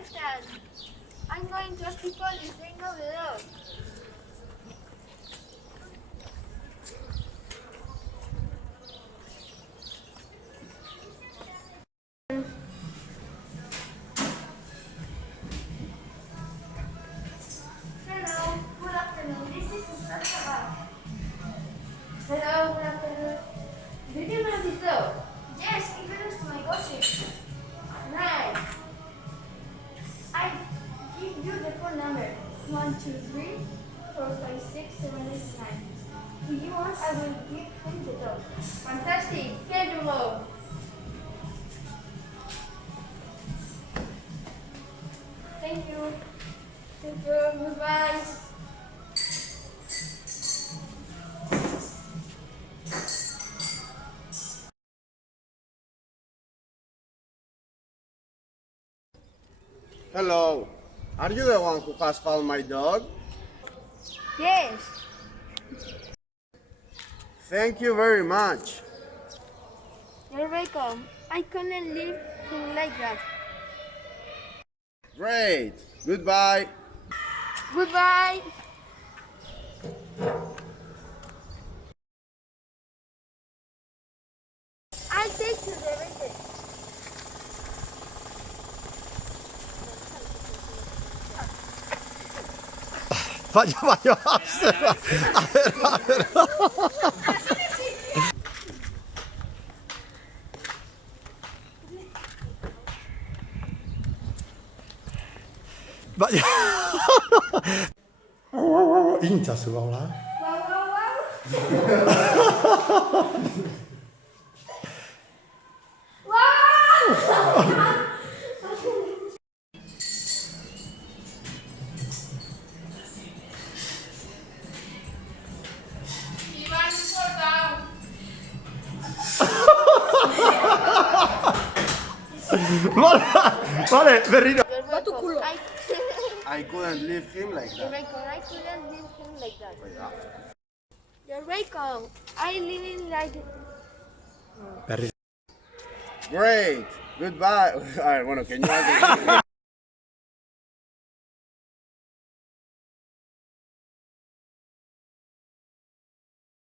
understand. I'm going to ask people if they know the dog. Hello, good afternoon. This is Susana. Hello, good afternoon. Do you know this dog? Yes, it belongs to my gossip. Nice. I give you the phone number 123-456-789. If you want, I will give him the dog. Fantastic. Here you go. Thank you. Thank you. Goodbye. Hello. Are you the one who has found my dog? Yes. Thank you very much. You're welcome. I couldn't leave him like that. Great. Goodbye. Goodbye. I'll take you the visit. Vaya, vaya, a ver. Vaya. Hincha su bola. Wow, wow, wow. Wow! Vale, vale, Berrino. You're welcome. I couldn't leave him like You're that. welcome. I couldn't leave him like that. You're welcome. I live in like... Berrino. Great. Goodbye. A ver, bueno, que no